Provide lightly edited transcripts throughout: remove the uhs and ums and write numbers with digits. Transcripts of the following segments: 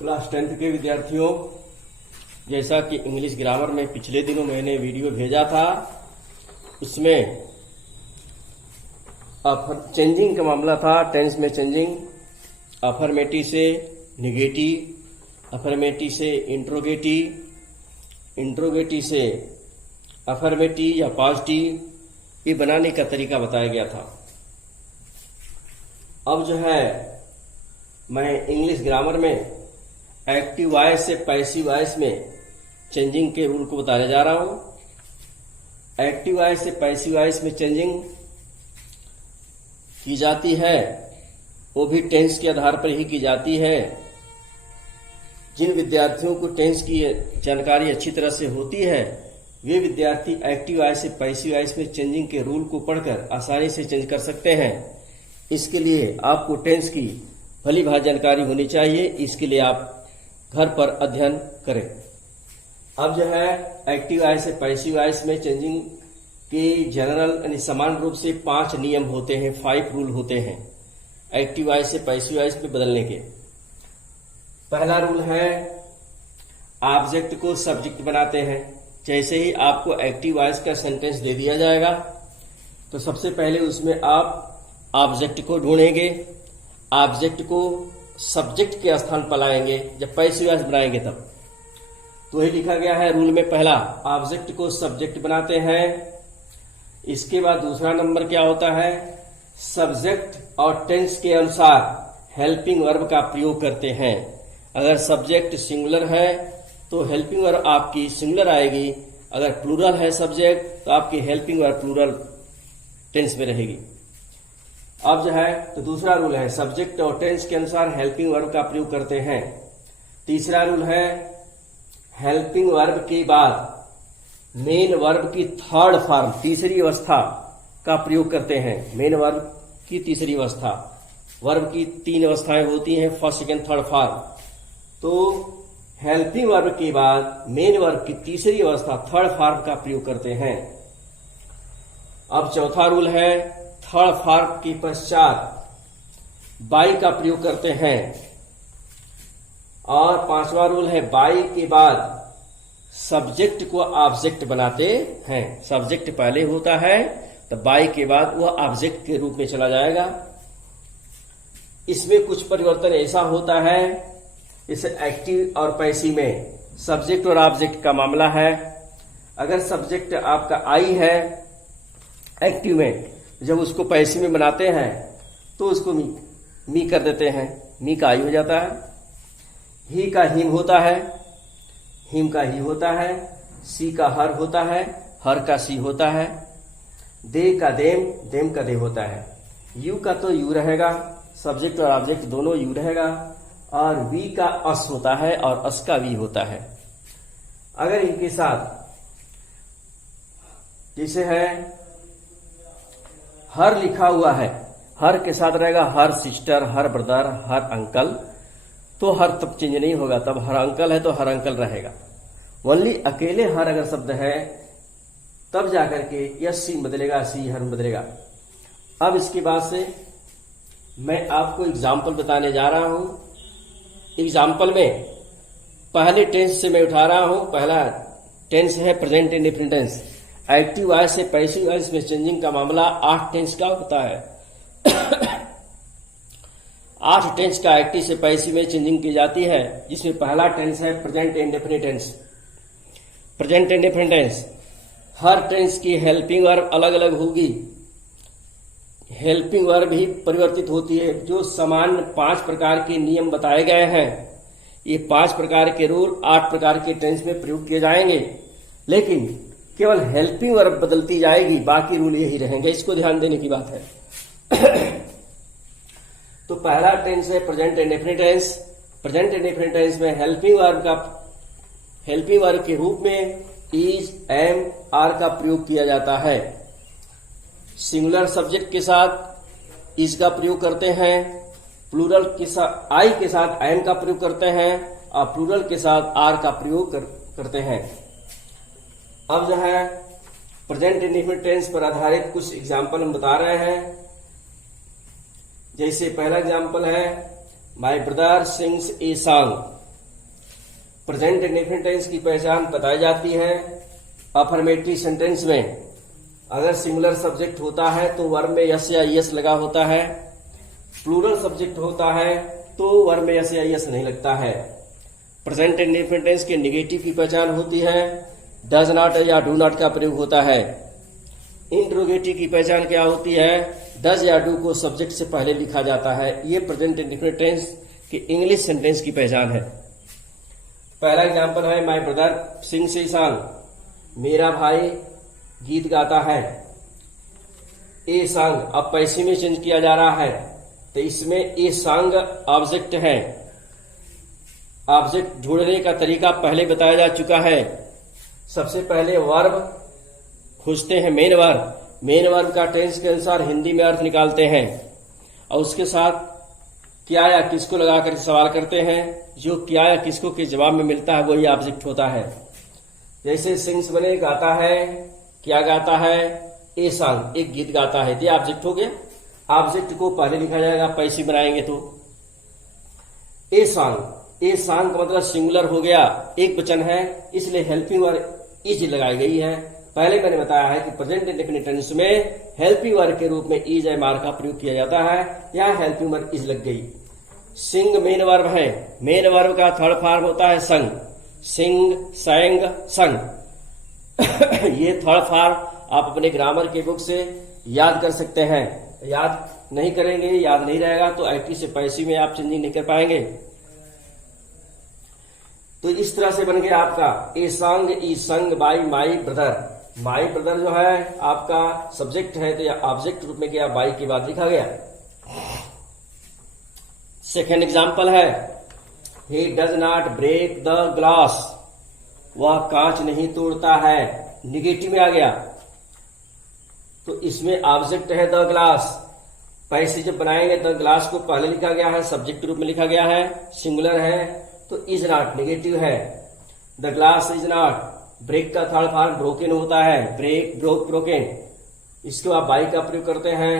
Class 10th के विद्यार्थियों, जैसा कि इंग्लिश ग्रामर में पिछले दिनों मैंने वीडियो भेजा था, उसमें चेंजिंग का मामला था। टेंस में चेंजिंग अफर्मेटिव से निगेटिव, अफर्मेटिव से इंट्रोगेटिव, इंट्रोगेटिव से अफर्मेटिव या पॉजिटिव, ये बनाने का तरीका बताया गया था। अब जो है मैं इंग्लिश ग्रामर में एक्टिव वॉइस से पैसिव वॉइस में चेंजिंग के रूल को बताने जा रहा हूं। एक्टिव वॉइस से पैसिव वॉइस में चेंजिंग की जाती है, वो भी टेंस के आधार पर ही की जाती है। जिन विद्यार्थियों को टेंस की जानकारी अच्छी तरह से होती है, वे विद्यार्थी एक्टिव वॉइस से पैसिव वॉइस में चेंजिंग के रूल को पढ़कर आसानी से चेंज कर सकते हैं। इसके लिए आपको टेंस की भली भांति जानकारी होनी चाहिए। इसके लिए आप घर पर अध्ययन करें। अब जो है एक्टिव वॉइस से पैसिव वॉइस में चेंजिंग के जनरल यानी समान रूप से 5 नियम होते हैं, 5 रूल होते हैं एक्टिव वॉइस से पैसिव वॉइस में बदलने के। पहला रूल है ऑब्जेक्ट को सब्जेक्ट बनाते हैं। जैसे ही आपको एक्टिव वॉइस का सेंटेंस दे दिया जाएगा तो सबसे पहले उसमें आप ऑब्जेक्ट को ढूंढेंगे, ऑब्जेक्ट को सब्जेक्ट के स्थान पर लाएंगे। जब पैसिव वॉइस बनाएंगे तब तो ही लिखा गया है रूल में, पहला ऑब्जेक्ट को सब्जेक्ट बनाते हैं। इसके बाद दूसरा नंबर क्या होता है, सब्जेक्ट और टेंस के अनुसार हेल्पिंग वर्ब का प्रयोग करते हैं। अगर सब्जेक्ट सिंगुलर है तो हेल्पिंग वर्ब आपकी सिंगुलर आएगी, अगर प्लूरल है सब्जेक्ट तो आपकी हेल्पिंग वर्ब प्लूरल टेंस में रहेगी। अब जो है तो दूसरा रूल है सब्जेक्ट और टेंस के अनुसार हेल्पिंग वर्ब का प्रयोग करते हैं। तीसरा रूल है हेल्पिंग वर्ब के बाद मेन वर्ब की थर्ड फॉर्म, तीसरी अवस्था का प्रयोग करते हैं। मेन वर्ब की तीसरी अवस्था, वर्ब की 3 अवस्थाएं होती हैं, फर्स्ट सेकंड थर्ड फॉर्म। तो हेल्पिंग वर्ब के बाद मेन वर्ब की तीसरी अवस्था थर्ड फॉर्म का प्रयोग करते हैं। अब चौथा रूल है थर्ड फॉर्म के पश्चात बाई का प्रयोग करते हैं। और 5वां रूल है बाई के बाद सब्जेक्ट को ऑब्जेक्ट बनाते हैं। सब्जेक्ट पहले होता है तो बाई के बाद वह ऑब्जेक्ट के रूप में चला जाएगा। इसमें कुछ परिवर्तन ऐसा होता है, जैसे एक्टिव और पैसिव में सब्जेक्ट और ऑब्जेक्ट का मामला है। अगर सब्जेक्ट आपका आई है एक्टिव में, जब उसको पैसिव में बनाते हैं तो उसको मी कर देते हैं, मी का आई हो जाता है। ही का हिम होता है, हिम का ही होता है। सी का हर होता है, हर का सी होता है। दे का देम, देम का दे होता है। यू का तो यू रहेगा, सब्जेक्ट और ऑब्जेक्ट दोनों यू रहेगा। और वी का अस होता है और अस का वी होता है। अगर इनके साथ जैसे है हर लिखा हुआ है, हर के साथ रहेगा हर सिस्टर, हर ब्रदर, हर अंकल, तो हर तब चेंज नहीं होगा। तब हर अंकल है तो हर अंकल रहेगा। ओनली अकेले हर अगर शब्द है तब जाकर के यस सी बदलेगा, सी हर बदलेगा। अब इसके बाद से मैं आपको एग्जाम्पल बताने जा रहा हूं। एग्जाम्पल में पहले टेंस से मैं उठा रहा हूं। पहला टेंस है present indefinite tense. Active voice से पैसिव वॉइस में चेंजिंग का मामला 8 टेंस का होता है। 8 टेंस का एक्टिव से पैसिव में चेंजिंग की जाती है, जिसमें पहला टेंस है present indefinite tense. Present indefinite tense हर टेंस की हेल्पिंग वर्ब अलग अलग होगी। हेल्पिंग वर्ब भी परिवर्तित होती है। जो समान 5 प्रकार के नियम बताए गए हैं, ये 5 प्रकार के रूल 8 प्रकार के टेंस में प्रयोग किए जाएंगे, लेकिन केवल हेल्पिंग वर्ब बदलती जाएगी, बाकी रूल यही रहेंगे। इसको ध्यान देने की बात है। तो पहला टेंस है present indefinite tense. Present indefinite tense में हेल्पिंग वर्ब के रूप में इज, एम, आर का प्रयोग किया जाता है। सिंगुलर सब्जेक्ट के साथ इज का प्रयोग करते हैं, प्लूरल के साथ आई के साथ एम का प्रयोग करते हैं, और प्लूरल के साथ आर का प्रयोग करते हैं। अब जो है प्रेजेंट इंडेफिनिट टेंस पर आधारित कुछ एग्जाम्पल हम बता रहे हैं। जैसे पहला एग्जाम्पल है my brother sings a song. Present indefinite tense की पहचान बताई जाती है अफर्मेटिव सेंटेंस में। अगर सिंगुलर सब्जेक्ट होता है तो वर्ब में यस या यस लगा होता है, प्लूरल सब्जेक्ट होता है तो वर्ब में यस या यस नहीं लगता है। प्रेजेंट इंडेफिनिट टेंस के नेगेटिव की पहचान होती है डज नॉट या डू नॉट का प्रयोग होता है। इंट्रोगेटिव की पहचान क्या होती है, डज या डू को सब्जेक्ट से पहले लिखा जाता है। ये प्रेजेंट इंडेफिनिट टेंस के इंग्लिश सेंटेंस की पहचान है। पहला एग्जांपल है my brother sings a song, मेरा भाई गीत गाता है। ए सॉन्ग अब पैसे में चेंज किया जा रहा है तो इसमें ए सॉन्ग ऑब्जेक्ट है। ऑब्जेक्ट ढूंढने का तरीका पहले बताया जा चुका है। सबसे पहले वर्ब खोजते हैं, मेन वर्ब। मेन वर्ब का टेंस के अनुसार हिंदी में अर्थ निकालते हैं और उसके साथ क्या या किसको लगाकर सवाल करते हैं। जो क्या या किसको के जवाब में मिलता है वही ऑब्जेक्ट होता है। जैसे सिंग्स बने गाता है, क्या गाता है, ए सॉन्ग एक गीत गाता है, ये ऑब्जेक्ट हो गया। ऑब्जेक्ट को पहले लिखा जाएगा, पैसे बनाएंगे तो ए सॉन्ग। ए सॉन्ग का मतलब सिंगुलर हो गया, एक वचन है, इसलिए हेल्पिंग वर्ब इज लगाई गई है। पहले मैंने बताया है कि प्रेजेंट इंडेफिनिट टेंस में हेल्पिंग वर्ब के रूप में इज या मार का प्रयोग किया जाता है। यहां हेल्पिंग वर्ब इज लग गई। सिंग मेन वर्ब है, मेन वर्ब का थर्ड फॉर्म होता है संग, सिंग, सैंग, संग। ये थर्ड फॉर्म आप अपने ग्रामर के बुक से याद कर सकते हैं। याद नहीं करेंगे, याद नहीं रहेगा तो आईटी से पैसे में आप चेंजिंग नहीं कर पाएंगे। तो इस तरह से बन गया आपका ए सॉन्ग ई संग by my brother. My brother जो है आपका सब्जेक्ट है तो या ऑब्जेक्ट रूप में गया, बाई के बाद लिखा गया। सेकेंड एग्जाम्पल है he does not break the glass, वह कांच नहीं तोड़ता है। निगेटिव में आ गया तो इसमें ऑब्जेक्ट है द ग्लास। पैसे जब बनाएंगे द ग्लास को पहले लिखा गया है, सब्जेक्ट रूप में लिखा गया है, सिंगुलर है तो इज नॉट नेगेटिव है। The glass is not. Break का थर्ड फॉर्म ब्रोकन होता है, ब्रेक, ब्रोक, ब्रोकन। इसके बाद बाई का प्रयोग करते हैं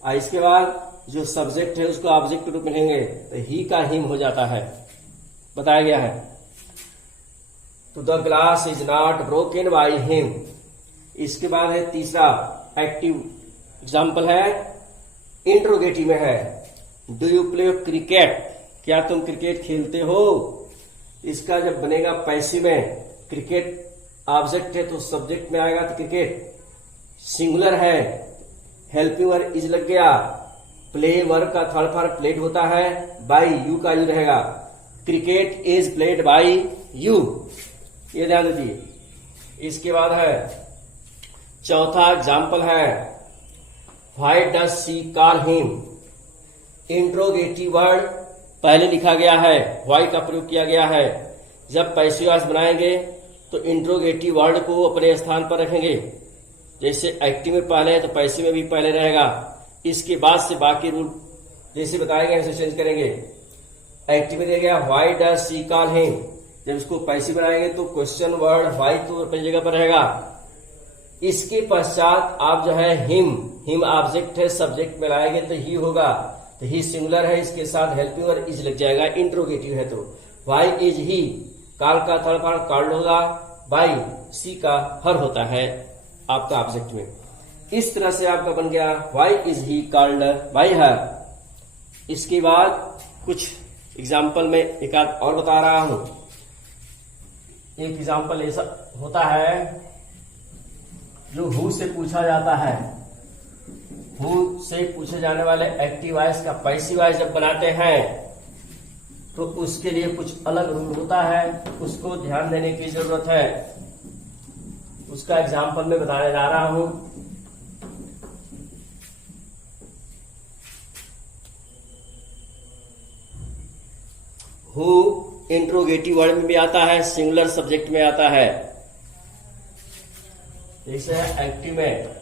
और इसके बाद जो सब्जेक्ट है उसको ऑब्जेक्ट रूप में लेंगे तो ही का हिम हो जाता है, बताया गया है। तो the glass is not broken by him. इसके बाद है तीसरा एक्टिव एग्जाम्पल है इंट्रोगेटिव में है डू यू प्ले क्रिकेट, क्या तुम क्रिकेट खेलते हो। इसका जब बनेगा पैसिव में, क्रिकेट ऑब्जेक्ट है तो सब्जेक्ट में आएगा तो क्रिकेट सिंगुलर है, हेल्पिंग वर्ब इज लग गया। प्ले वर्ब का थर्ड फॉर्म प्लेड होता है, बाई यू का यू रहेगा। Cricket is played by you, ये ध्यान दीजिए। इसके बाद है चौथा एग्जाम्पल है why does she call him. Interrogative word पहले लिखा गया है, व्हाई का प्रयोग किया गया है। जब पैसिव वॉइस बनाएंगे तो इंट्रोगेटिव वर्ड को अपने स्थान पर रखेंगे। जैसे एक्टिव में पहले है तो पैसिव में भी पहले रहेगा। इसके बाद से बाकी रूल जैसे बताए गए ऐसे चेंज करेंगे। एक्टिव में दिया गया why does she call him, जब इसको पैसिव बनाएंगे तो क्वेश्चन वर्ड व्हाई तो अपनी जगह पर रहेगा। इसके पश्चात आप जो है हिम ऑब्जेक्ट है, सब्जेक्ट में लाएंगे तो ही होगा, तो ही सिंगुलर है, इसके साथ हेल्पिंग और इज लग जाएगा। इंट्रोगेटिव है तो व्हाई इज ही, कॉल का थर्ड फॉर्म कॉल्ड होगा, बाई सी का हर होता है आपका ऑब्जेक्ट में। इस तरह से आपका बन गया why is he called by her. इसके बाद कुछ एग्जाम्पल में एक आध और बता रहा हूं। एक एग्जाम्पल ऐसा होता है जो हु से पूछा जाता है। हु से पूछे जाने वाले एक्टिव वॉइस का पैसिव वॉइस जब बनाते हैं तो उसके लिए कुछ अलग रूल होता है, उसको ध्यान देने की जरूरत है। उसका एग्जाम्पल में बताने जा रहा हूं। हु इंट्रोगेटिव वर्ड में भी आता है, सिंगुलर सब्जेक्ट में आता है। जैसे है एक्टिव में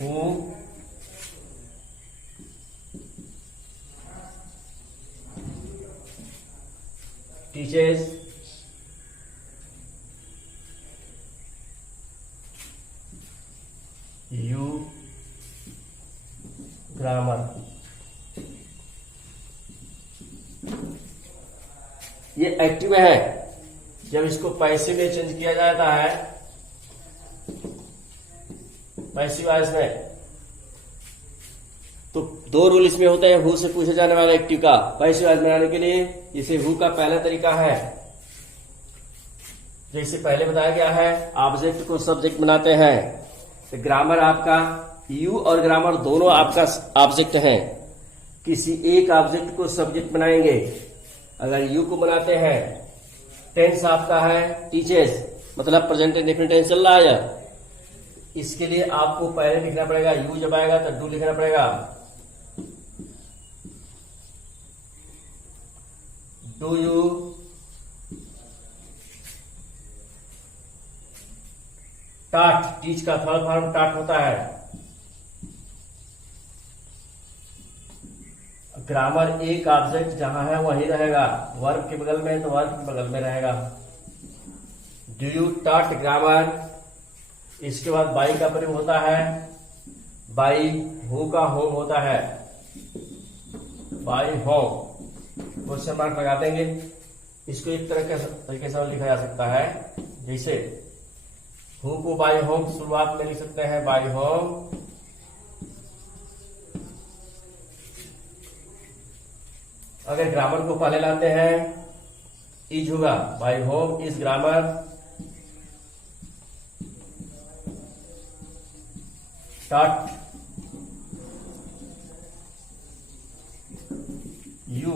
हु टीचर्स यू ग्रामर। ये एक्टिव है। जब इसको पैसिव में चेंज किया जाता है, पैसिव वॉइस में, तो दो रूल इसमें होता है हु से पूछे जाने वाले एक्टिव का पैसिव वॉइस बनाने के लिए। इसे हु का पहला तरीका है, जैसे पहले बताया गया है, ऑब्जेक्ट को सब्जेक्ट बनाते हैं। तो ग्रामर आपका यू और ग्रामर दोनों आपका ऑब्जेक्ट हैं। किसी एक ऑब्जेक्ट को सब्जेक्ट बनाएंगे। अगर यू को बनाते हैं, टेंस आपका है टीचर्स, मतलब प्रेजेंट इंडेफिनिट टेंस चल रहा है। इसके लिए आपको पहले लिखना पड़ेगा, यू जब आएगा तो डू लिखना पड़ेगा। डू यू टाट, टीच का थर्ड फॉर्म टाट होता है। ग्रामर एक ऑब्जेक्ट जहां है वहीं रहेगा, वर्ब के बगल में तो वर्ब के बगल में रहेगा। डू यू टाट ग्रामर। इसके बाद बाई का प्रयोग होता है, बाई हु का होम होता है, बाई होम। क्वेश्चन मार्क लगा देंगे। इसको एक तरह के तरीके से लिखा जा सकता है, जैसे हु को बाई होम शुरुआत में लिख सकते हैं, बाई होम। अगर ग्रामर को पहले लाते हैं, इज होगा, बाई होम इज ग्रामर। टाट यू,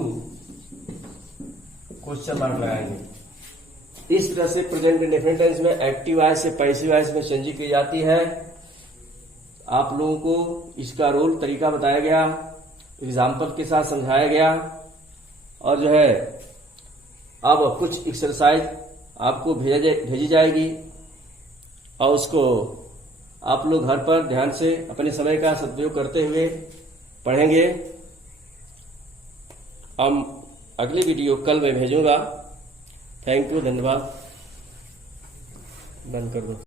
क्वेश्चन मार्क लगाएंगे। इस तरह से प्रेजेंट इंडेफिनिट टेंस में एक्टिव वॉइस से पैसिव वॉइस में चेंज की जाती है। आप लोगों को इसका रूल तरीका बताया गया, एग्जाम्पल के साथ समझाया गया। और जो है अब कुछ एक्सरसाइज आपको भेजी जाएगी और उसको आप लोग घर पर ध्यान से अपने समय का सदुपयोग करते हुए पढ़ेंगे। हम अगली वीडियो कल मैं भेजूंगा। थैंक यू, धन्यवाद। बंद कर दो।